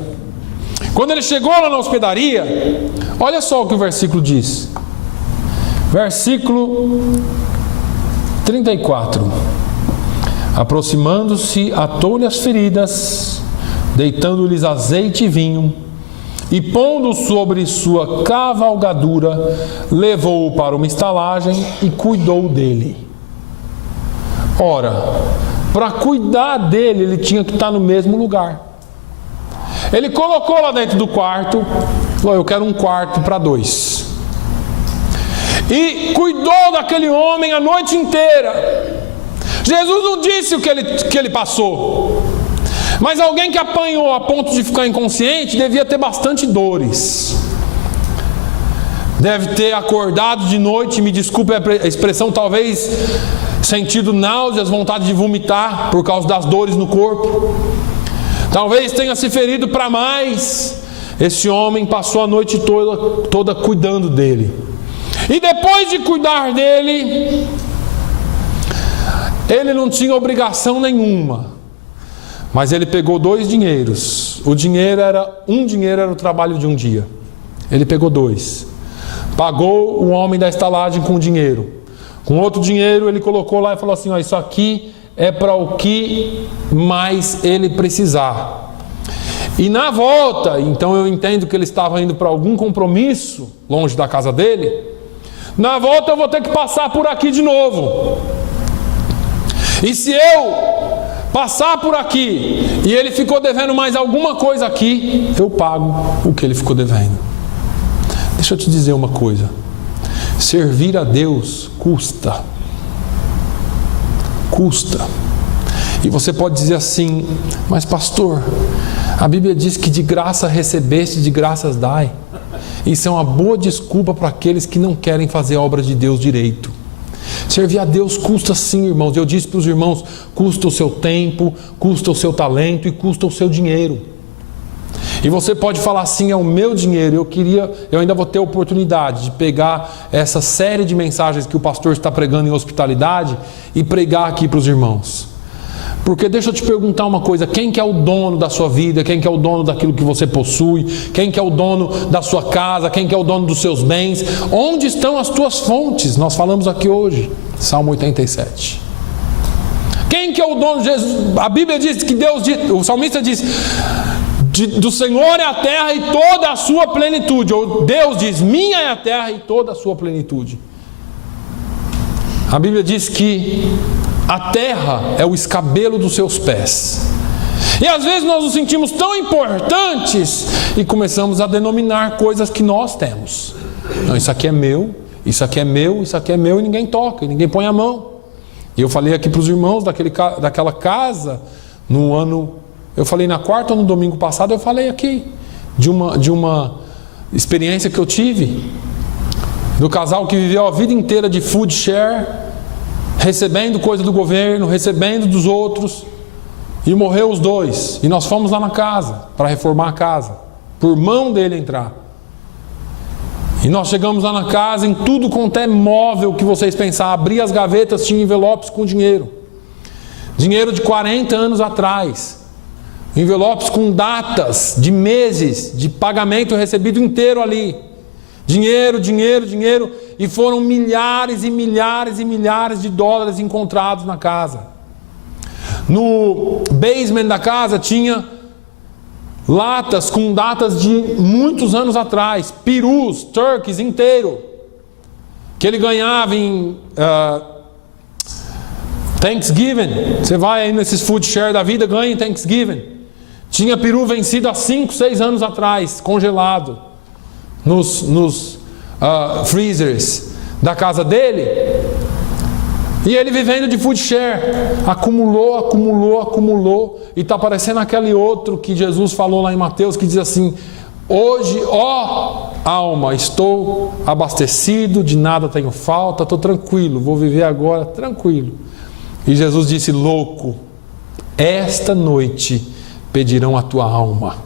Quando ele chegou lá na hospedaria, olha só o que o versículo diz. Versículo 34. Aproximando-se, atou-lhe as feridas, deitando-lhes azeite e vinho, e pondo sobre sua cavalgadura, levou-o para uma estalagem e cuidou dele. Ora, para cuidar dele, ele tinha que estar no mesmo lugar. Ele colocou lá dentro do quarto, falou: eu quero um quarto para 2. E cuidou daquele homem a noite inteira. Jesus não disse o que ele passou, mas alguém que apanhou a ponto de ficar inconsciente devia ter bastante dores. Deve ter acordado de noite, me desculpe a expressão, talvez sentido náuseas, vontade de vomitar por causa das dores no corpo. Talvez tenha se ferido para mais. Esse homem passou a noite toda cuidando dele. E depois de cuidar dele, ele não tinha obrigação nenhuma, mas ele pegou 2 dinheiros. Um dinheiro era o trabalho de um dia. Ele pegou 2. Pagou o homem da estalagem com dinheiro. Com outro dinheiro ele colocou lá e falou assim: ó, isso aqui é para o que mais ele precisar. E na volta, então eu entendo que ele estava indo para algum compromisso longe da casa dele. Na volta eu vou ter que passar por aqui de novo. E se eu passar por aqui e ele ficou devendo mais alguma coisa aqui, eu pago o que ele ficou devendo. Deixa eu te dizer uma coisa: servir a Deus custa. Custa. E você pode dizer assim: mas pastor, a Bíblia diz que de graça recebeste, de graças dai. Isso é uma boa desculpa para aqueles que não querem fazer a obra de Deus direito. Servir a Deus custa sim, irmãos. Eu disse para os irmãos: custa o seu tempo, custa o seu talento e custa o seu dinheiro. E você pode falar assim: é o meu dinheiro. Eu ainda vou ter a oportunidade de pegar essa série de mensagens que o pastor está pregando em hospitalidade e pregar aqui para os irmãos. Porque deixa eu te perguntar uma coisa: quem que é o dono da sua vida? Quem que é o dono daquilo que você possui? Quem que é o dono da sua casa? Quem que é o dono dos seus bens? Onde estão as tuas fontes? Nós falamos aqui hoje, Salmo 87. Quem que é o dono de Jesus? A Bíblia diz que o salmista diz: do Senhor é a terra e toda a sua plenitude. Ou Deus diz: minha é a terra e toda a sua plenitude. A Bíblia diz que a terra é o escabelo dos seus pés. E às vezes nós nos sentimos tão importantes e começamos a denominar coisas que nós temos. Não, isso aqui é meu, isso aqui é meu, isso aqui é meu, e ninguém toca, e ninguém põe a mão. E eu falei aqui para os irmãos daquela casa no ano, eu falei na quarta ou no domingo passado, eu falei aqui de uma experiência que eu tive do casal que viveu a vida inteira de food share, recebendo coisa do governo, recebendo dos outros, e morreu os dois. E nós fomos lá na casa para reformar a casa, por mão dele entrar. E nós chegamos lá na casa, em tudo quanto é móvel que vocês pensar, abri as gavetas, tinha envelopes com dinheiro. Dinheiro de 40 anos atrás. Envelopes com datas de meses de pagamento recebido inteiro ali. Dinheiro, dinheiro, dinheiro. E foram milhares e milhares e milhares de dólares encontrados na casa. No basement da casa tinha latas com datas de muitos anos atrás. Perus, turkeys inteiro. Que ele ganhava em Thanksgiving. Você vai aí nesses food share da vida, ganha em Thanksgiving. Tinha peru vencido há 5, 6 anos atrás, congelado, nos freezers da casa dele. E ele vivendo de food share, acumulou, acumulou, acumulou. E está parecendo aquele outro que Jesus falou lá em Mateus, que diz assim: hoje, ó alma, estou abastecido, de nada tenho falta, estou tranquilo, vou viver agora tranquilo. E Jesus disse: louco, esta noite pedirão a tua alma.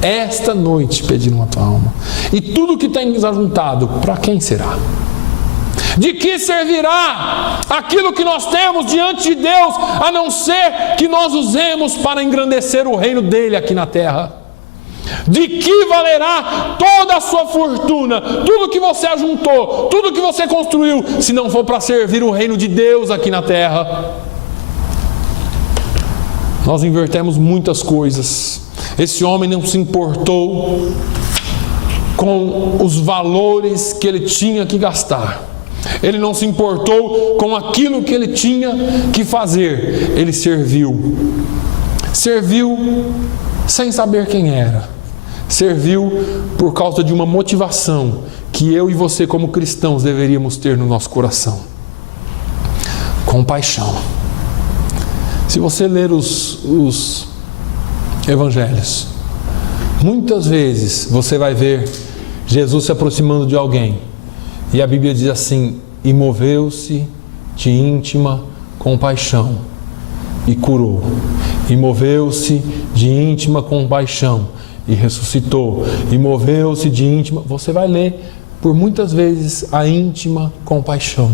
Esta noite pedirão a tua alma. E tudo que tens ajuntado, para quem será? De que servirá aquilo que nós temos diante de Deus, a não ser que nós usemos para engrandecer o reino dele aqui na terra? De que valerá toda a sua fortuna, tudo que você ajuntou, tudo que você construiu, se não for para servir o reino de Deus aqui na terra? Nós invertemos muitas coisas. Esse homem não se importou com os valores que ele tinha que gastar. Ele não se importou com aquilo que ele tinha que fazer. Ele serviu. Serviu sem saber quem era. Serviu por causa de uma motivação que eu e você, como cristãos, deveríamos ter no nosso coração: compaixão. Se você ler os evangelhos, muitas vezes você vai ver Jesus se aproximando de alguém, e a Bíblia diz assim: e moveu-se de íntima compaixão e curou. E moveu-se de íntima compaixão e ressuscitou. E moveu-se de íntima... Você vai ler por muitas vezes a íntima compaixão.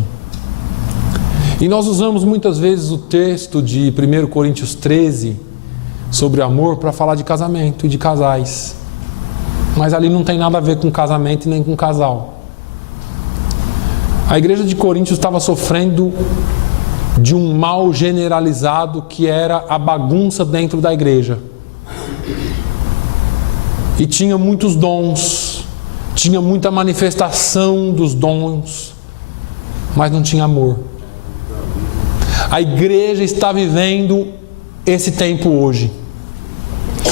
E nós usamos muitas vezes o texto de 1 Coríntios 13 sobre amor para falar de casamento e de casais. Mas ali não tem nada a ver com casamento e nem com casal. A igreja de Coríntios estava sofrendo de um mal generalizado que era a bagunça dentro da igreja. E tinha muitos dons, tinha muita manifestação dos dons, mas não tinha amor. A igreja está vivendo esse tempo hoje.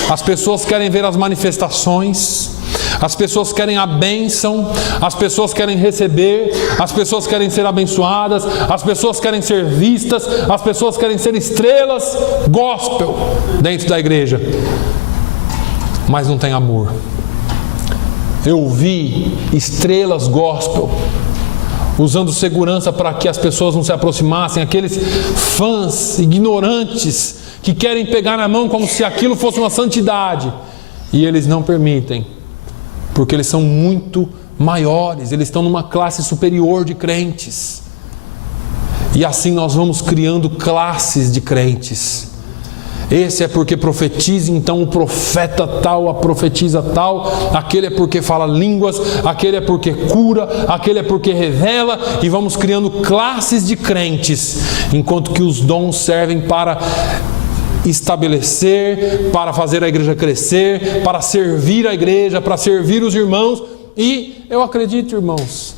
As pessoas querem ver as manifestações, as pessoas querem a bênção, as pessoas querem receber, as pessoas querem ser abençoadas, as pessoas querem ser vistas, as pessoas querem ser estrelas gospel dentro da igreja, mas não tem amor. Eu vi estrelas gospel usando segurança para que as pessoas não se aproximassem, aqueles fãs ignorantes que querem pegar na mão como se aquilo fosse uma santidade, e eles não permitem, porque eles são muito maiores, eles estão numa classe superior de crentes. E assim nós vamos criando classes de crentes. Esse é porque profetiza, então o profeta tal, a profetiza tal, aquele é porque fala línguas, aquele é porque cura, aquele é porque revela, e vamos criando classes de crentes, enquanto que os dons servem para estabelecer, para fazer a igreja crescer, para servir a igreja, para servir os irmãos. E eu acredito, irmãos,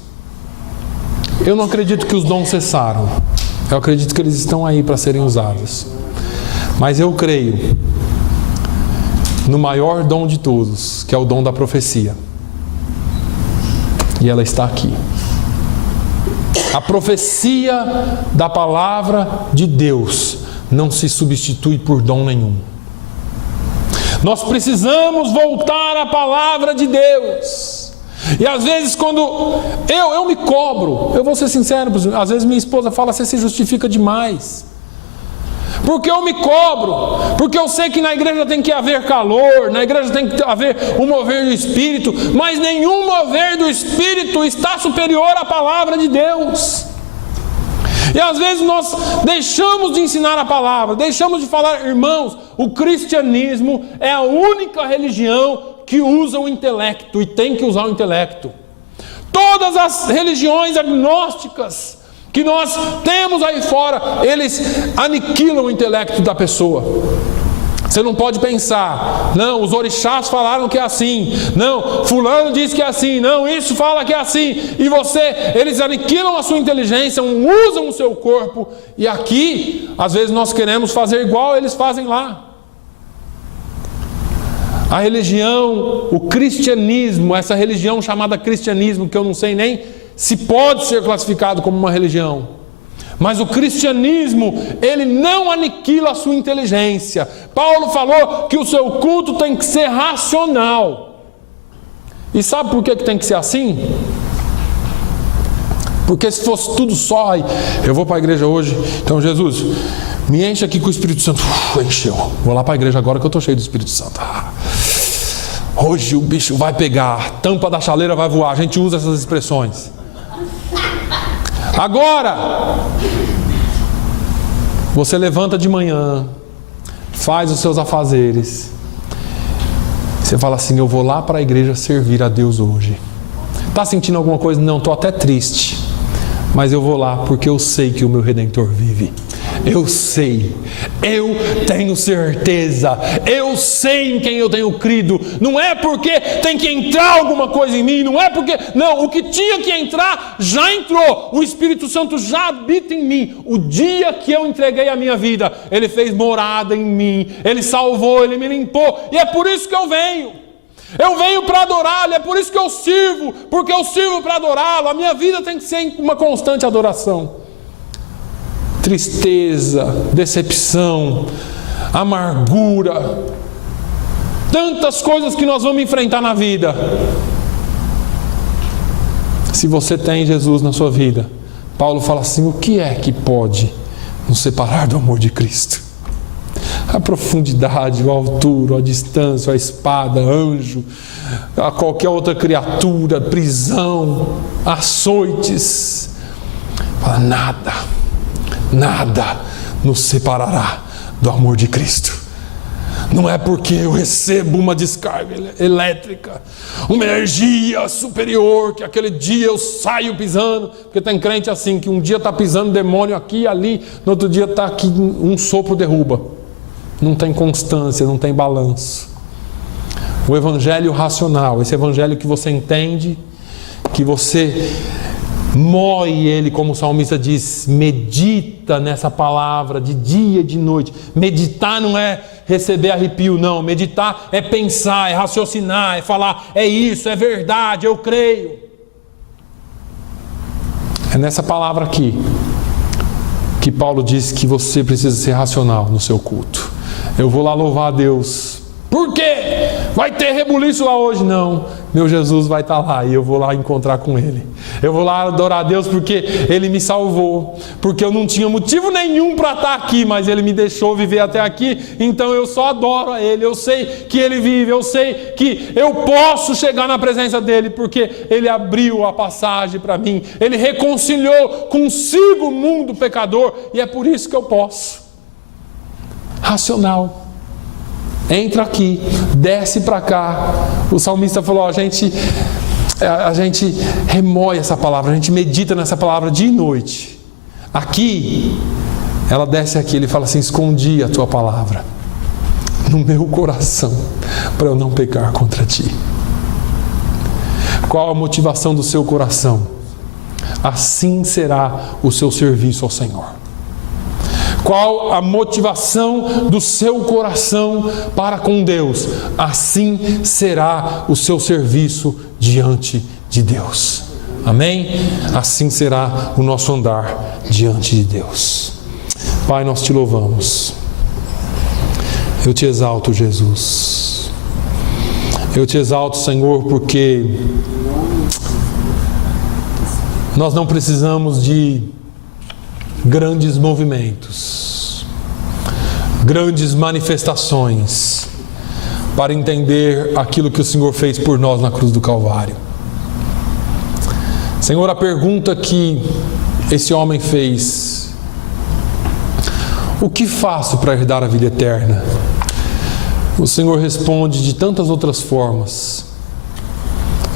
eu não acredito que os dons cessaram, eu acredito que eles estão aí para serem usados. Mas eu creio no maior dom de todos, que é o dom da profecia. E ela está aqui. A profecia da palavra de Deus não se substitui por dom nenhum. Nós precisamos voltar à palavra de Deus. E às vezes quando eu me cobro, eu vou ser sincero, às vezes minha esposa fala, você se justifica demais. Porque eu me cobro, porque eu sei que na igreja tem que haver calor, na igreja tem que haver um mover do Espírito, mas nenhum mover do Espírito está superior à palavra de Deus. E às vezes nós deixamos de ensinar a palavra, deixamos de falar, irmãos, o cristianismo é a única religião que usa o intelecto e tem que usar o intelecto. Todas as religiões agnósticas que nós temos aí fora, eles aniquilam o intelecto da pessoa. Você não pode pensar, não, os orixás falaram que é assim, não, fulano diz que é assim, não, isso fala que é assim, e eles aniquilam a sua inteligência, usam o seu corpo, e aqui, às vezes nós queremos fazer igual eles fazem lá. A religião, o cristianismo, essa religião chamada cristianismo, que eu não sei nem se pode ser classificado como uma religião, mas o cristianismo, ele não aniquila a sua inteligência. Paulo falou que o seu culto tem que ser racional. E sabe por que tem que ser assim? Porque se fosse tudo só, eu vou para a igreja hoje, então Jesus, me enche aqui com o Espírito Santo. Encheu. Vou lá para a igreja agora que eu estou cheio do Espírito Santo. Hoje o bicho vai pegar, a tampa da chaleira vai voar. A gente usa essas expressões. Agora, você levanta de manhã, faz os seus afazeres, você fala assim, eu vou lá para a igreja servir a Deus hoje. Está sentindo alguma coisa? Não, estou até triste, mas eu vou lá porque eu sei que o meu Redentor vive. Eu sei, eu tenho certeza, eu sei em quem eu tenho crido. Não é porque tem que entrar alguma coisa em mim, não é porque... Não, o que tinha que entrar, já entrou. O Espírito Santo já habita em mim. O dia que eu entreguei a minha vida, Ele fez morada em mim, Ele salvou, Ele me limpou. E é por isso que eu venho. Eu venho para adorá-lo, é por isso que eu sirvo, porque eu sirvo para adorá-lo. A minha vida tem que ser uma constante adoração. Tristeza, decepção, amargura, tantas coisas que nós vamos enfrentar na vida. Se você tem Jesus na sua vida, Paulo fala assim, o que é que pode nos separar do amor de Cristo? A profundidade, a altura, a distância, a espada, anjo, a qualquer outra criatura, prisão, açoites. Fala, nada nos separará do amor de Cristo. Não é porque eu recebo uma descarga elétrica, uma energia superior, que aquele dia eu saio pisando, porque tem crente assim, que um dia está pisando demônio aqui e ali, no outro dia está aqui, um sopro derruba. Não tem constância, não tem balanço. O evangelho racional, esse evangelho que você entende, que você moe ele, como o salmista diz, medita nessa palavra de dia e de noite. Meditar não é receber arrepio, não. Meditar é pensar, é raciocinar, é falar, é isso, é verdade, eu creio. É nessa palavra aqui que Paulo diz que você precisa ser racional no seu culto. Eu vou lá louvar a Deus. Por quê? Vai ter rebuliço lá hoje? Não. Meu Jesus vai estar lá e eu vou lá encontrar com Ele. Eu vou lá adorar a Deus porque Ele me salvou. Porque eu não tinha motivo nenhum para estar aqui, mas Ele me deixou viver até aqui. Então eu só adoro a Ele. Eu sei que Ele vive. Eu sei que eu posso chegar na presença dEle porque Ele abriu a passagem para mim. Ele reconciliou consigo o mundo pecador e é por isso que eu posso. Racional. Entra aqui, desce para cá. O salmista falou, a gente remoe essa palavra, a gente medita nessa palavra dia e noite. Aqui, ela desce aqui, ele fala assim, escondi a tua palavra no meu coração, para eu não pecar contra ti. Qual a motivação do seu coração? Assim será o seu serviço ao Senhor. Qual a motivação do seu coração para com Deus? Assim será o seu serviço diante de Deus. Amém? Assim será o nosso andar diante de Deus. Pai, nós te louvamos. Eu te exalto, Jesus. Eu te exalto, Senhor, porque nós não precisamos de grandes movimentos, grandes manifestações para entender aquilo que o Senhor fez por nós na cruz do Calvário. Senhor, a pergunta que esse homem fez: o que faço para herdar a vida eterna? O Senhor responde de tantas outras formas,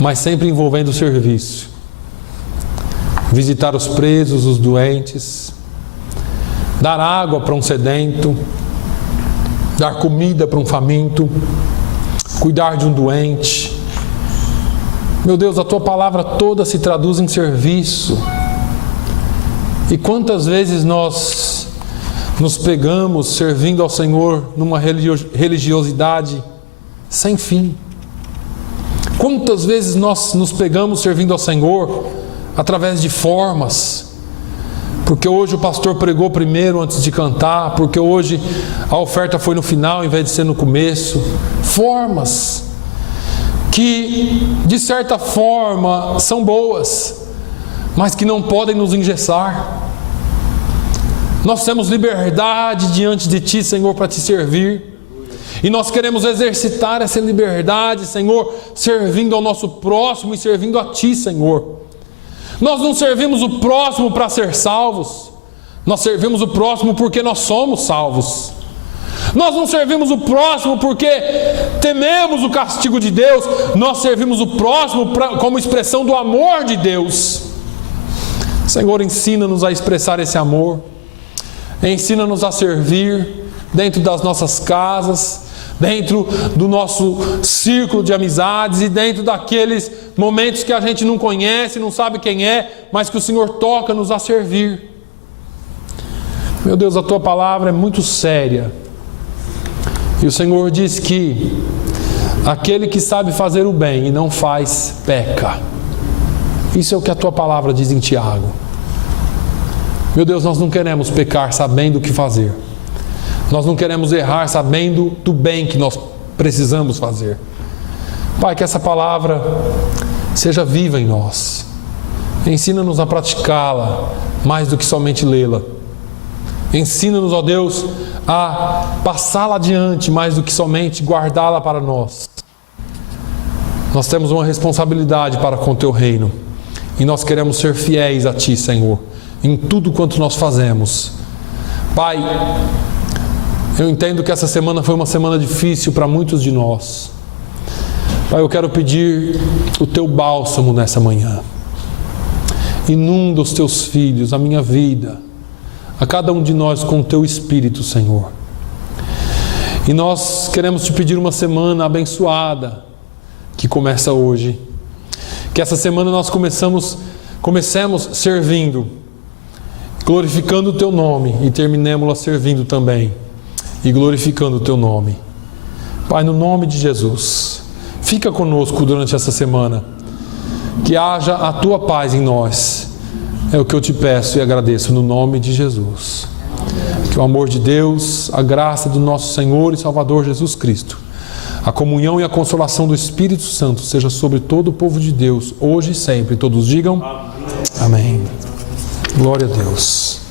mas sempre envolvendo o serviço. Visitar os presos, os doentes, dar água para um sedento, dar comida para um faminto, cuidar de um doente. Meu Deus, a Tua palavra toda se traduz em serviço. E quantas vezes nós nos pegamos servindo ao Senhor numa religiosidade sem fim? Quantas vezes nós nos pegamos servindo ao Senhor através de formas? Porque hoje o pastor pregou primeiro antes de cantar, porque hoje a oferta foi no final em vez de ser no começo. Formas que, de certa forma, são boas, mas que não podem nos engessar. Nós temos liberdade diante de Ti, Senhor, para Te servir. E nós queremos exercitar essa liberdade, Senhor, servindo ao nosso próximo e servindo a Ti, Senhor. Nós não servimos o próximo para ser salvos. Nós servimos o próximo porque nós somos salvos. Nós não servimos o próximo porque tememos o castigo de Deus. Nós servimos o próximo como expressão do amor de Deus. Senhor, ensina-nos a expressar esse amor. Ensina-nos a servir dentro das nossas casas, dentro do nosso círculo de amizades e dentro daqueles momentos que a gente não conhece, não sabe quem é, mas que o Senhor toca-nos a servir. Meu Deus, a Tua palavra é muito séria. E o Senhor diz que aquele que sabe fazer o bem e não faz, peca. Isso é o que a Tua palavra diz em Tiago. Meu Deus, nós não queremos pecar sabendo o que fazer. Nós não queremos errar sabendo do bem que nós precisamos fazer. Pai, que essa palavra seja viva em nós. Ensina-nos a praticá-la mais do que somente lê-la. Ensina-nos, ó Deus, a passá-la adiante mais do que somente guardá-la para nós. Nós temos uma responsabilidade para com o Teu reino e nós queremos ser fiéis a Ti, Senhor, em tudo quanto nós fazemos. Pai, eu entendo que essa semana foi uma semana difícil para muitos de nós. Pai, eu quero pedir o Teu bálsamo nessa manhã. Inunda os Teus filhos, a minha vida, a cada um de nós com o Teu Espírito, Senhor. E nós queremos Te pedir uma semana abençoada, que começa hoje. Que essa semana nós comecemos servindo, glorificando o Teu nome, e terminemos-la servindo também e glorificando o Teu nome. Pai, no nome de Jesus, fica conosco durante essa semana. Que haja a Tua paz em nós. É o que eu Te peço e agradeço no nome de Jesus. Que o amor de Deus, a graça do nosso Senhor e Salvador Jesus Cristo, a comunhão e a consolação do Espírito Santo seja sobre todo o povo de Deus, hoje e sempre. Todos digam amém. Glória a Deus.